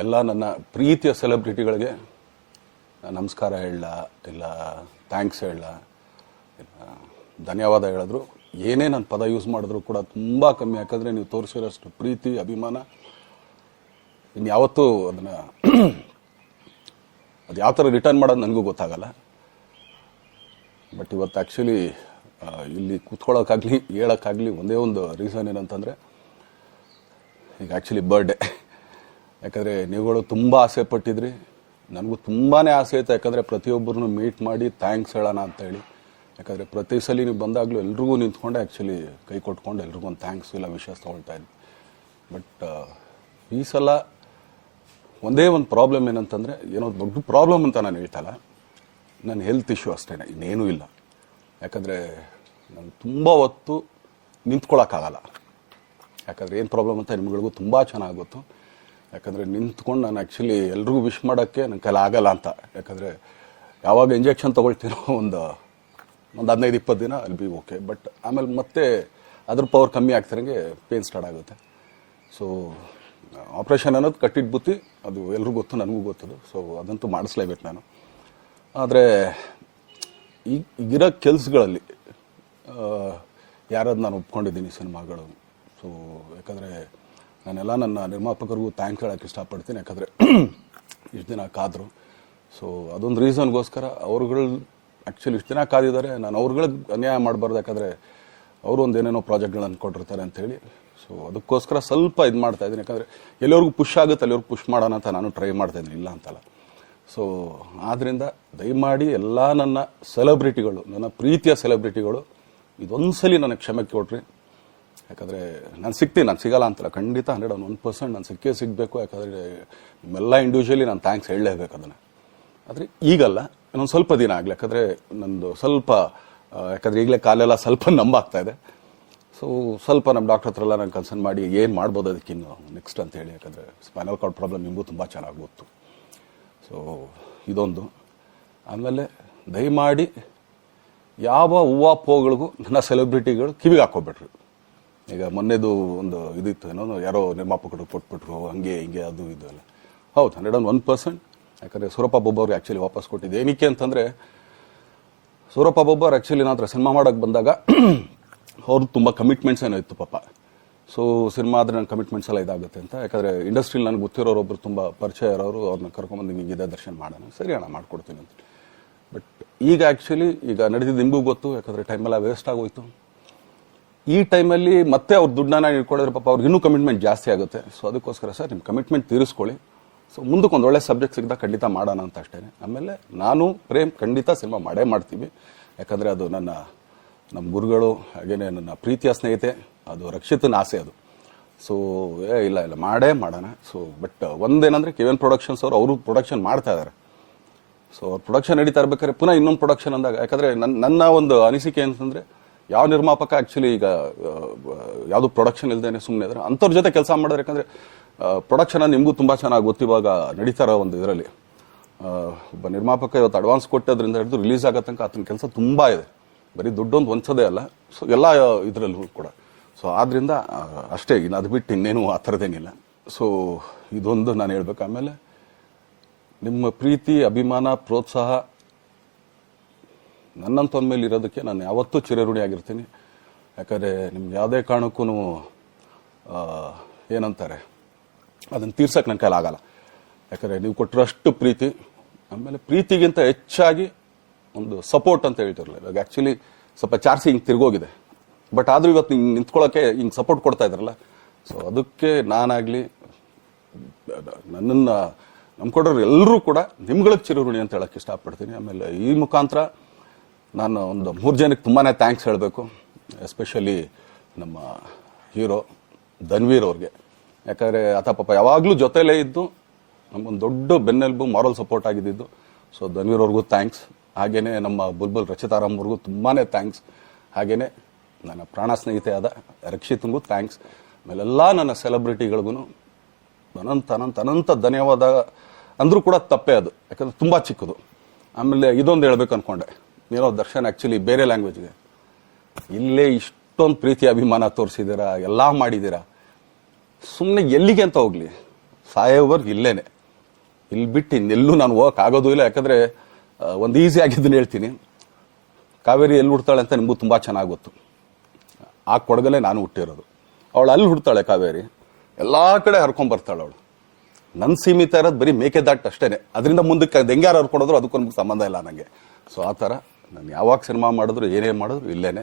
ಎಲ್ಲ ನನ್ನ ಪ್ರೀತಿಯ ಸೆಲೆಬ್ರಿಟಿಗಳಿಗೆ ನಮಸ್ಕಾರ ಹೇಳ ಇಲ್ಲ ಥ್ಯಾಂಕ್ಸ್ ಹೇಳ ಇಲ್ಲ ಧನ್ಯವಾದ ಹೇಳಿದ್ರು ಏನೇ ನನ್ನ ಪದ ಯೂಸ್ ಮಾಡಿದ್ರು ಕೂಡ ತುಂಬ ಕಮ್ಮಿ. ಯಾಕಂದರೆ ನೀವು ತೋರಿಸಿರೋಷ್ಟು ಪ್ರೀತಿ ಅಭಿಮಾನ ಇನ್ಯಾವತ್ತೂ ಅದನ್ನು ಅದು ಯಾವ ಥರ ರಿಟರ್ನ್ ಮಾಡೋದು ನನಗೂ ಗೊತ್ತಾಗಲ್ಲ. ಬಟ್ ಇವತ್ತು ಆ್ಯಕ್ಚುಲಿ ಇಲ್ಲಿ ಕೂತ್ಕೊಳ್ಳೋಕ್ಕಾಗಲಿ ಹೇಳೋಕ್ಕಾಗಲಿ ಒಂದೇ ಒಂದು ರೀಸನ್ ಏನಂತಂದರೆ ಈಗ ಆ್ಯಕ್ಚುಲಿ ಬರ್ಡೇ. ಯಾಕಂದರೆ ನೀವುಗಳು ತುಂಬ ಆಸೆ ಪಟ್ಟಿದ್ರಿ, ನನಗೂ ತುಂಬಾ ಆಸೆ ಇತ್ತು. ಯಾಕಂದರೆ ಪ್ರತಿಯೊಬ್ಬರನ್ನು ಮೀಟ್ ಮಾಡಿ ಥ್ಯಾಂಕ್ಸ್ ಹೇಳೋಣ ಅಂತೇಳಿ. ಯಾಕಂದರೆ ಪ್ರತಿ ಸಲ ನೀವು ಬಂದಾಗಲೂ ಎಲ್ರಿಗೂ ನಿಂತ್ಕೊಂಡೆ ಆ್ಯಕ್ಚುಲಿ ಕೈ ಕೊಟ್ಕೊಂಡು ಎಲ್ರಿಗೂ ಒಂದು ಥ್ಯಾಂಕ್ಸ್ ಇಲ್ಲ ವಿಶಸ್ ತೊಗೊಳ್ತಾ ಇದ್ವಿ. ಬಟ್ ಈ ಸಲ ಒಂದೇ ಒಂದು ಪ್ರಾಬ್ಲಮ್ ಏನಂತಂದರೆ, ಏನೋ ದೊಡ್ಡ ಪ್ರಾಬ್ಲಮ್ ಅಂತ ನಾನು ಹೇಳ್ತಲ್ಲ, ನನ್ನ ಹೆಲ್ತ್ ಇಶ್ಯೂ ಅಷ್ಟೇ, ಇನ್ನೇನೂ ಇಲ್ಲ. ಯಾಕಂದರೆ ನಾನು ತುಂಬ ಹೊತ್ತು ನಿಂತ್ಕೊಳ್ಳೋಕ್ಕಾಗಲ್ಲ. ಯಾಕಂದರೆ ಏನು ಪ್ರಾಬ್ಲಮ್ ಅಂತ ನಿಮ್ಗಳಿಗೂ ತುಂಬ ಚೆನ್ನಾಗಿ ಗೊತ್ತು. ಯಾಕಂದರೆ ನಿಂತ್ಕೊಂಡು ನಾನು ಆ್ಯಕ್ಚುಲಿ ಎಲ್ರಿಗೂ ವಿಶ್ ಮಾಡೋಕ್ಕೆ ನನ್ನ ಕೈಲಿ ಆಗಲ್ಲ ಅಂತ. ಯಾಕಂದರೆ ಯಾವಾಗ ಇಂಜೆಕ್ಷನ್ ತೊಗೊಳ್ತೀನೋ ಒಂದು 15-20 ದಿನ ಅಲ್ಲಿ ಬಿ ಓಕೆ. ಬಟ್ ಆಮೇಲೆ ಮತ್ತೆ ಅದ್ರ ಪವರ್ ಕಮ್ಮಿ ಆಗ್ತಿರಂಗೆ ಪೇನ್ ಸ್ಟಾರ್ಟ್ ಆಗುತ್ತೆ. ಸೊ ಆಪ್ರೇಷನ್ ಅನ್ನೋದು ಕಟ್ಟಿಟ್ಟು ಬುತ್ತಿ, ಅದು ಎಲ್ರಿಗೂ ಗೊತ್ತು, ನನಗೂ ಗೊತ್ತದು. ಸೊ ಅದಂತೂ ಮಾಡಿಸ್ಲೇಬೇಕು ನಾನು. ಆದರೆ ಈಗಿರೋ ಕೆಲಸಗಳಲ್ಲಿ ಯಾರಾದ್ರು ನಾನು ಒಪ್ಕೊಂಡಿದ್ದೀನಿ ಸಿನಿಮಾಗಳು. ಸೊ ಯಾಕಂದರೆ ನಾನೆಲ್ಲ ನನ್ನ ನಿರ್ಮಾಪಕರಿಗೂ ಥ್ಯಾಂಕ್ಸ್ ಹೇಳೋಕ್ಕೆ ಇಷ್ಟಪಡ್ತೀನಿ. ಯಾಕಂದರೆ ಇಷ್ಟು ದಿನ ಕಾದರು. ಸೊ ಅದೊಂದು ರೀಸನ್ಗೋಸ್ಕರ ಅವ್ರುಗಳು ಆ್ಯಕ್ಚುಲಿ ಇಷ್ಟು ದಿನ ಕಾದಿದ್ದಾರೆ, ನಾನು ಅವ್ರುಗಳಿಗೆ ಅನ್ಯಾಯ ಮಾಡಬಾರ್ದು. ಯಾಕಂದರೆ ಅವರು ಒಂದು ಏನೇನೋ ಪ್ರಾಜೆಕ್ಟ್ಗಳನ್ನು ಕೊಟ್ಟಿರ್ತಾರೆ ಅಂಥೇಳಿ. ಸೊ ಅದಕ್ಕೋಸ್ಕರ ಸ್ವಲ್ಪ ಇದು ಮಾಡ್ತಾಯಿದ್ದೀನಿ. ಯಾಕಂದರೆ ಎಲ್ಲಿವರೆಗೂ ಪುಷ್ ಆಗುತ್ತೆ ಅಲ್ಲಿವರೆಗೂ ಪುಷ್ ಮಾಡೋಣ ಅಂತ ನಾನು ಟ್ರೈ ಮಾಡ್ತಾಯಿದ್ದೀನಿ, ಇಲ್ಲ ಅಂತಲ್ಲ. ಸೊ ಆದ್ದರಿಂದ ದಯಮಾಡಿ ಎಲ್ಲ ನನ್ನ ಸೆಲೆಬ್ರಿಟಿಗಳು, ನನ್ನ ಪ್ರೀತಿಯ ಸೆಲೆಬ್ರಿಟಿಗಳು ಇದೊಂದು ಸಲ ನನಗೆ ಕ್ಷಮೆ ಕೊಡ್ರಿ. ಯಾಕಂದರೆ ನಾನು ಸಿಗ್ತೀನಿ, ನಾನು ಸಿಗಲ್ಲ ಅಂತಲ್ಲ, ಖಂಡಿತ 101% ನಾನು ಸಿಕ್ಕೇ ಸಿಗಬೇಕು. ಯಾಕಂದರೆ ನಿಮ್ಮೆಲ್ಲ ಇಂಡಿವಿಜುವಲಿ ನಾನು ಥ್ಯಾಂಕ್ಸ್ ಹೇಳಲೇಬೇಕು ಅದನ್ನು. ಆದರೆ ಈಗಲ್ಲ, ಇನ್ನೊಂದು ಸ್ವಲ್ಪ ದಿನ ಆಗಲಿ. ಯಾಕಂದರೆ ನಂದು ಸ್ವಲ್ಪ ಯಾಕಂದರೆ ಈಗಲೇ ಕಾಲೆಲ್ಲ ಸ್ವಲ್ಪ ನಂಬಾಗ್ತಾ ಇದೆ. ಸೊ ಸ್ವಲ್ಪ ನಮ್ಮ ಡಾಕ್ಟರ್ ಹತ್ರ ಎಲ್ಲ ನಾನು ಕನ್ಸರ್ನ್ ಮಾಡಿ ಏನು ಮಾಡ್ಬೋದು ಅದಕ್ಕಿನ್ನು ನೆಕ್ಸ್ಟ್ ಅಂತೇಳಿ. ಯಾಕಂದರೆ ಸ್ಪೈನಲ್ ಕಾರ್ಡ್ ಪ್ರಾಬ್ಲಮ್ ನಿಮಗೂ ತುಂಬ ಚೆನ್ನಾಗಿ ಗೊತ್ತು. ಸೊ ಇದೊಂದು. ಆಮೇಲೆ ದಯಮಾಡಿ ಯಾವ ಹೂವು ಪೋಗಳಿಗೂ ನನ್ನ ಸೆಲೆಬ್ರಿಟಿಗಳು ಕಿವಿಗೆ ಹಾಕೋಬಿಟ್ರು. ಈಗ ಮೊನ್ನೆದು ಒಂದು ಇದಿತ್ತು, ಏನೋ ಯಾರೋ ನಿರ್ಮಾಪಕರು ಕೊಟ್ಬಿಟ್ರು, ಹಂಗೆ ಹಿಂಗೆ ಅದು ಇದು ಎಲ್ಲ. ಹೌದು, 101%. ಯಾಕಂದರೆ ಸೂರಪ್ಪ ಬೊಬ್ಬವ್ರಿಗೆ ಆ್ಯಕ್ಚುಲಿ ವಾಪಸ್ ಕೊಟ್ಟಿದ್ದು. ಏನಕ್ಕೆ ಅಂತಂದರೆ, ಸೂರಪ್ಪ ಬೊಬ್ಬರು ಆ್ಯಕ್ಚುಲಿ ನನ್ನ ಹತ್ರ ಸಿನಿಮಾ ಮಾಡೋಕ್ಕೆ ಬಂದಾಗ ಅವ್ರದ್ದು ತುಂಬ ಕಮಿಟ್ಮೆಂಟ್ಸ್ ಏನೋ ಇತ್ತು ಪಾಪ. ಸೊ ಸಿನಿಮಾ ಆದರೆ ನನ್ನ ಕಮಿಟ್ಮೆಂಟ್ಸ್ ಎಲ್ಲ ಇದಾಗುತ್ತೆ ಅಂತ. ಯಾಕಂದರೆ ಇಂಡಸ್ಟ್ರಿಲಿ ನನಗೆ ಗೊತ್ತಿರೋರೊಬ್ಬರು ತುಂಬ ಪರಿಚಯ ಇರೋರು, ಅವ್ರನ್ನ ಕರ್ಕೊಂಬಂದು ಹಿಂಗಿದೆ ದರ್ಶನ ಮಾಡೋಣ, ಸರಿ ಅಣ್ಣ ಮಾಡ್ಕೊಡ್ತೀನಿ ಅಂತ. ಬಟ್ ಈಗ ಆ್ಯಕ್ಚುಲಿ ಈಗ ನಡೆದಿದ್ದು ನಿಮಗೂ ಗೊತ್ತು. ಯಾಕಂದರೆ ಟೈಮೆಲ್ಲ ವೇಸ್ಟ್ ಆಗೋಯ್ತು. ಈ ಟೈಮಲ್ಲಿ ಮತ್ತೆ ಅವ್ರ ದುಡ್ಡನ್ನ ಇಟ್ಕೊಂಡಿದ್ರೆ ಪಾಪ ಅವ್ರಿಗೆ ಇನ್ನೂ ಕಮಿಟ್ಮೆಂಟ್ ಜಾಸ್ತಿ ಆಗುತ್ತೆ. ಸೊ ಅದಕ್ಕೋಸ್ಕರ ಸರ್ ನಿಮ್ಮ ಕಮಿಟ್ಮೆಂಟ್ ತೀರಿಸ್ಕೊಳ್ಳಿ. ಸೊ ಮುಂದಕ್ಕೆ ಒಂದು ಒಳ್ಳೆ ಸಬ್ಜೆಕ್ಟ್ ಸಿಗ್ದಾಗ ಖಂಡಿತ ಮಾಡೋಣ ಅಂತ ಅಷ್ಟೇ. ಆಮೇಲೆ ನಾನು ಪ್ರೇಮ್ ಖಂಡಿತ ಸಿನಿಮಾ ಮಾಡೇ ಮಾಡ್ತೀವಿ. ಯಾಕಂದರೆ ಅದು ನಮ್ಮ ಗುರುಗಳು, ಹಾಗೇನೆ ನನ್ನ ಪ್ರೀತಿಯ ಸ್ನೇಹಿತೆ, ಅದು ರಕ್ಷಿತನ ಆಸೆ ಅದು. ಸೊ ಇಲ್ಲ ಮಾಡೇ ಮಾಡೋಣ. ಸೊ ಬಟ್ ಒಂದೇನಂದರೆ KVN ಪ್ರೊಡಕ್ಷನ್ಸ್ ಅವರು ಪ್ರೊಡಕ್ಷನ್ ಮಾಡ್ತಾ ಇದ್ದಾರೆ. ಸೊ ಅವ್ರು ಪ್ರೊಡಕ್ಷನ್ ನಡೀತಾ ಇರ್ಬೇಕಾದ್ರೆ ಪುನಃ ಇನ್ನೊಂದು ಪ್ರೊಡಕ್ಷನ್ ಅಂದಾಗ, ಯಾಕಂದರೆ ನನ್ನ ಒಂದು ಅನಿಸಿಕೆ ಅಂತಂದರೆ, ಯಾವ ನಿರ್ಮಾಪಕ ಆ್ಯಕ್ಚುಲಿ ಈಗ ಯಾವುದು ಪ್ರೊಡಕ್ಷನ್ ಇಲ್ಲದೇನೆ ಸುಮ್ಮನೆ ಇದ್ರೆ ಅಂಥವ್ರ ಜೊತೆ ಕೆಲಸ ಮಾಡಿದ್ರೆ. ಯಾಕಂದರೆ ಪ್ರೊಡಕ್ಷನ್ ನಿಮಗೂ ತುಂಬ ಚೆನ್ನಾಗಿ ಗೊತ್ತು. ಇವಾಗ ನಡೀತಾ ಇರೋ ಒಂದು ಇದರಲ್ಲಿ ಒಬ್ಬ ನಿರ್ಮಾಪಕ ಇವತ್ತು ಅಡ್ವಾನ್ಸ್ ಕೊಟ್ಟೋದ್ರಿಂದ ಹಿಡಿದು ರಿಲೀಸ್ ಆಗೋ ತನಕ ಆತನ ಕೆಲಸ ತುಂಬ ಇದೆ. ಬರೀ ದುಡ್ಡೊಂದು ಹೊಂಚೋದೇ ಅಲ್ಲ, ಸೊ ಎಲ್ಲ ಇದರಲ್ಲೂ ಕೂಡ. ಸೊ ಆದ್ದರಿಂದ ಅಷ್ಟೇ, ಇನ್ನು ಅದು ಬಿಟ್ಟು ಇನ್ನೇನು ಆ ಥರದ್ದೇನಿಲ್ಲ. ಸೊ ಇದೊಂದು ನಾನು ಹೇಳ್ಬೇಕು. ಆಮೇಲೆ ನಿಮ್ಮ ಪ್ರೀತಿ, ಅಭಿಮಾನ, ಪ್ರೋತ್ಸಾಹ ನನ್ನಂತೊಂದ ಮೇಲೆ ಇರೋದಕ್ಕೆ ನಾನು ಯಾವತ್ತೂ ಚಿರಋಣಿಯಾಗಿರ್ತೀನಿ. ಯಾಕಂದರೆ ನಿಮ್ಗೆ ಯಾವುದೇ ಕಾರಣಕ್ಕೂ ಏನಂತಾರೆ ಅದನ್ನು ತೀರ್ಸೋಕ್ಕೆ ನನ್ನ ಕೈಲಾಗಲ್ಲ. ಯಾಕಂದರೆ ನೀವು ಕೊಟ್ಟಿರೋಷ್ಟು ಪ್ರೀತಿ, ಆಮೇಲೆ ಪ್ರೀತಿಗಿಂತ ಹೆಚ್ಚಾಗಿ ಒಂದು ಸಪೋರ್ಟ್ ಅಂತ ಹೇಳ್ತಿರಲಿಲ್ಲ. ಇವಾಗ ಆ್ಯಕ್ಚುಲಿ ಸ್ವಲ್ಪ ಚಾರ್ಜ್ ಹಿಂಗೆ ತಿರ್ಗೋಗಿದೆ. ಬಟ್ ಆದರೂ ಇವತ್ತು ಹಿಂಗೆ ನಿಂತ್ಕೊಳ್ಳೋಕ್ಕೆ ಹಿಂಗೆ ಸಪೋರ್ಟ್ ಕೊಡ್ತಾ ಇದ್ದಾರಲ್ಲ. ಸೊ ಅದಕ್ಕೆ ನಾನಾಗಲಿ ನನ್ನನ್ನು ನಂಬ್ಕೊಡೋರು ಎಲ್ಲರೂ ಕೂಡ ನಿಮ್ಗಳಿಗೆ ಚಿರಋಣಿ ಅಂತ ಹೇಳೋಕ್ಕೆ ಇಷ್ಟಪಡ್ತೀನಿ. ಆಮೇಲೆ ಈ ಮುಖಾಂತರ ನಾನು ಒಂದು 3 ಜನಕ್ಕೆ ತುಂಬಾ ಥ್ಯಾಂಕ್ಸ್ ಹೇಳಬೇಕು. ಎಸ್ಪೆಷಲಿ ನಮ್ಮ ಹೀರೋ ಧನ್ವೀರ್ ಅವ್ರಿಗೆ. ಯಾಕಂದರೆ ಆತ ಪಾಪ ಯಾವಾಗಲೂ ಜೊತೆಲೇ ಇದ್ದು ನಮಗೊಂದು ದೊಡ್ಡ ಬೆನ್ನೆಲುಬು, ಮಾರಲ್ ಸಪೋರ್ಟ್ ಆಗಿದ್ದು. ಸೊ ಧನ್ವೀರ್ ಅವ್ರಿಗೂ ಥ್ಯಾಂಕ್ಸ್. ಹಾಗೆಯೇ ನಮ್ಮ ಬುಲ್ಬುಲ್ ರಚಿತಾರಾಮ್ವ್ರಿಗೂ ತುಂಬಾ ಥ್ಯಾಂಕ್ಸ್. ಹಾಗೆಯೇ ನನ್ನ ಪ್ರಾಣ ಸ್ನೇಹಿತೆಯಾದ ರಕ್ಷಿತಂಗೂ ಥ್ಯಾಂಕ್ಸ್. ಆಮೇಲೆಲ್ಲ ನನ್ನ ಸೆಲೆಬ್ರಿಟಿಗಳಿಗೂ ಅನಂತ ಧನ್ಯವಾದ ಅಂದರೂ ಕೂಡ ತಪ್ಪೇ ಅದು. ಯಾಕಂದರೆ ತುಂಬ ಚಿಕ್ಕದು. ಆಮೇಲೆ ಇದೊಂದು ಹೇಳ್ಬೇಕು ಅಂದ್ಕೊಂಡೆ, ಏನೋ ದರ್ಶನ್ ಆ್ಯಕ್ಚುಲಿ ಬೇರೆ ಲ್ಯಾಂಗ್ವೇಜ್ಗೆ ಇಲ್ಲೇ ಇಷ್ಟೊಂದು ಪ್ರೀತಿ ಅಭಿಮಾನ ತೋರಿಸಿದ್ದೀರಾ, ಎಲ್ಲ ಮಾಡಿದ್ದೀರಾ, ಸುಮ್ಮನೆ ಎಲ್ಲಿಗೆ ಅಂತ ಹೋಗಲಿ. ಸಾಯೋವರೆಗೂ ಇಲ್ಲೇನೆ, ಇಲ್ಲಿ ಬಿಟ್ಟು ಇನ್ನೆಲ್ಲೂ ನಾನು ಹೋಗಕ್ಕೆ ಆಗೋದು ಇಲ್ಲ. ಯಾಕಂದರೆ ಒಂದು ಈಸಿ ಆಗಿದ್ದನ್ನು ಹೇಳ್ತೀನಿ, ಕಾವೇರಿ ಎಲ್ಲಿ ಹುಡ್ತಾಳೆ ಅಂತ ನಿಮಗೂ ತುಂಬ ಚೆನ್ನಾಗಿ ಗೊತ್ತು. ಆ ಕೊಡಗಲ್ಲೇ ನಾನು ಹುಟ್ಟಿರೋದು. ಅವಳು ಅಲ್ಲಿ ಹುಡ್ತಾಳೆ ಕಾವೇರಿ, ಎಲ್ಲ ಕಡೆ ಹರ್ಕೊಂಬರ್ತಾಳೆ ಅವಳು. ನನ್ನ ಸೀಮಿತ ಇರೋದು ಬರೀ ಮೇಕೆದಾಟ್ ಅಷ್ಟೇ, ಅದರಿಂದ ಮುಂದಕ್ಕೆ ಅದು ಹೆಂಗ್ಯಾರು ಹರ್ಕೊಡೋದ್ರು ಅದಕ್ಕೂ ನಮ್ಗೆ ಸಂಬಂಧ ಇಲ್ಲ ನನಗೆ. ಸೊ ಆ ಥರ ನಾನು ಯಾವಾಗ ಸಿನಿಮಾ ಮಾಡಿದ್ರು ಏನೇ ಮಾಡಿದ್ರು ಇಲ್ಲೇನೆ,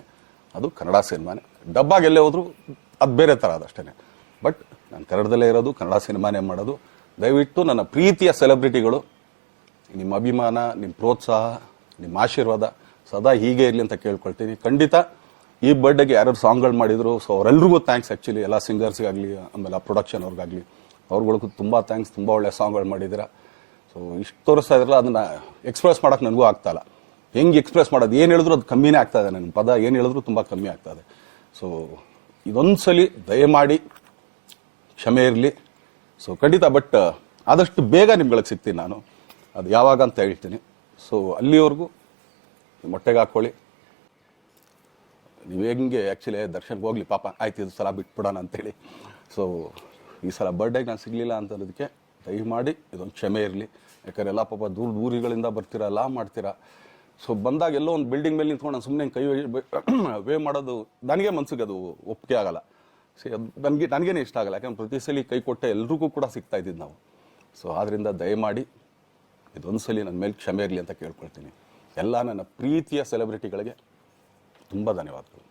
ಅದು ಕನ್ನಡ ಸಿನಿಮಾನೇ. ಡಬ್ಬಾಗಿ ಎಲ್ಲೇ ಹೋದ್ರು ಅದು ಬೇರೆ ಥರ ಅದಷ್ಟೇ. ಬಟ್ ನಾನು ಕನ್ನಡದಲ್ಲೇ ಇರೋದು, ಕನ್ನಡ ಸಿನಿಮಾನೇ ಮಾಡೋದು. ದಯವಿಟ್ಟು ನನ್ನ ಪ್ರೀತಿಯ ಸೆಲೆಬ್ರಿಟಿಗಳು, ನಿಮ್ಮ ಅಭಿಮಾನ, ನಿಮ್ಮ ಪ್ರೋತ್ಸಾಹ, ನಿಮ್ಮ ಆಶೀರ್ವಾದ ಸದಾ ಹೀಗೆ ಇರಲಿ ಅಂತ ಕೇಳ್ಕೊಳ್ತೀನಿ. ಖಂಡಿತ ಈ ಬರ್ಡೇಗೆ ಯಾರ್ಯಾರು ಸಾಂಗ್ಗಳು ಮಾಡಿದ್ರು, ಸೊ ಅವರೆಲ್ರಿಗೂ ಥ್ಯಾಂಕ್ಸ್. ಆ್ಯಕ್ಚುಲಿ ಎಲ್ಲ ಸಿಂಗರ್ಸ್ಗಾಗಲಿ, ಆಮೇಲೆ ಪ್ರೊಡಕ್ಷನ್ ಅವ್ರಿಗಾಗಲಿ, ಅವ್ರುಗಳಿಗೂ ತುಂಬ ಥ್ಯಾಂಕ್ಸ್. ತುಂಬ ಒಳ್ಳೆ ಸಾಂಗ್ಗಳು ಮಾಡಿದ್ದೀರಾ. ಸೊ ಇಷ್ಟು ತೋರಿಸ್ತಾ ಇದ್ರಲ್ಲ, ಅದನ್ನು ಎಕ್ಸ್ಪ್ರೆಸ್ ಮಾಡೋಕ್ಕೆ ನನಗೂ ಆಗ್ತಾಯಿಲ್ಲ. ಹೆಂಗೆ ಎಕ್ಸ್ಪ್ರೆಸ್ ಮಾಡೋದು, ಏನು ಹೇಳಿದ್ರು ಅದು ಕಮ್ಮಿನೇ ಆಗ್ತಾಯಿದೆ. ನನ್ನ ಪದ ಏನು ಹೇಳಿದ್ರು ತುಂಬ ಕಮ್ಮಿ ಆಗ್ತಾಯಿದೆ. ಸೊ ಇದೊಂದು ಸಲ ದಯಮಾಡಿ ಕ್ಷಮೆ ಇರಲಿ. ಸೊ ಖಂಡಿತ, ಬಟ್ ಆದಷ್ಟು ಬೇಗ ನಿಮ್ಗಳಿಗೆ ಸಿಗ್ತೀನಿ ನಾನು, ಅದು ಯಾವಾಗ ಅಂತ ಹೇಳ್ತೀನಿ. ಸೊ ಅಲ್ಲಿವರೆಗೂ ಮೊಟ್ಟೆಗೆ ಹಾಕ್ಕೊಳ್ಳಿ. ನೀವು ಹೆಂಗೆ ಆ್ಯಕ್ಚುಲಿ ದರ್ಶನ್ಗೆ ಹೋಗ್ಲಿ ಪಾಪ, ಆಯ್ತು ಇದು ಸಲ ಬಿಟ್ಬಿಡೋಣ ಅಂತೇಳಿ. ಸೊ ಈ ಸಲ ಬರ್ಡೇಗೆ ನಾನು ಸಿಗಲಿಲ್ಲ ಅಂತನ್ನೋದಕ್ಕೆ ದಯಮಾಡಿ ಇದೊಂದು ಕ್ಷಮೆ ಇರಲಿ. ಯಾಕಂದರೆ ಎಲ್ಲ ಪಾಪ ಊರುಗಳಿಂದ ಬರ್ತೀರಾ, ಎಲ್ಲ ಮಾಡ್ತೀರಾ. ಸೊ ಬಂದಾಗ ಎಲ್ಲೋ ಒಂದು ಬಿಲ್ಡಿಂಗ್ ಮೇಲೆ ನಿಂತ್ಕೊಂಡು ನಾನು ಸುಮ್ಮನೆ ಕೈ ವೇ ಮಾಡೋದು ನನಗೆ ಮನ್ಸಿಗೆ ಅದು ಒಪ್ಪಿಗೆ ಆಗಲ್ಲ. ಸಿ ಅದು ನನಗೇನೆ ಇಷ್ಟ ಆಗಲ್ಲ. ಯಾಕಂದ್ರೆ ಪ್ರತಿ ಸಲ ಕೈ ಕೊಟ್ಟೆ ಎಲ್ರಿಗೂ ಕೂಡ ಸಿಗ್ತಾ ಇದ್ದಿದ್ದು ನಾವು. ಸೊ ಆದ್ದರಿಂದ ದಯಮಾಡಿ ಇದೊಂದು ಸಲ ನನ್ನ ಮೇಲೆ ಕ್ಷಮೆ ಇರಲಿ ಅಂತ ಕೇಳ್ಕೊಳ್ತೀನಿ. ಎಲ್ಲ ನನ್ನ ಪ್ರೀತಿಯ ಸೆಲೆಬ್ರಿಟಿಗಳಿಗೆ ತುಂಬ ಧನ್ಯವಾದಗಳು.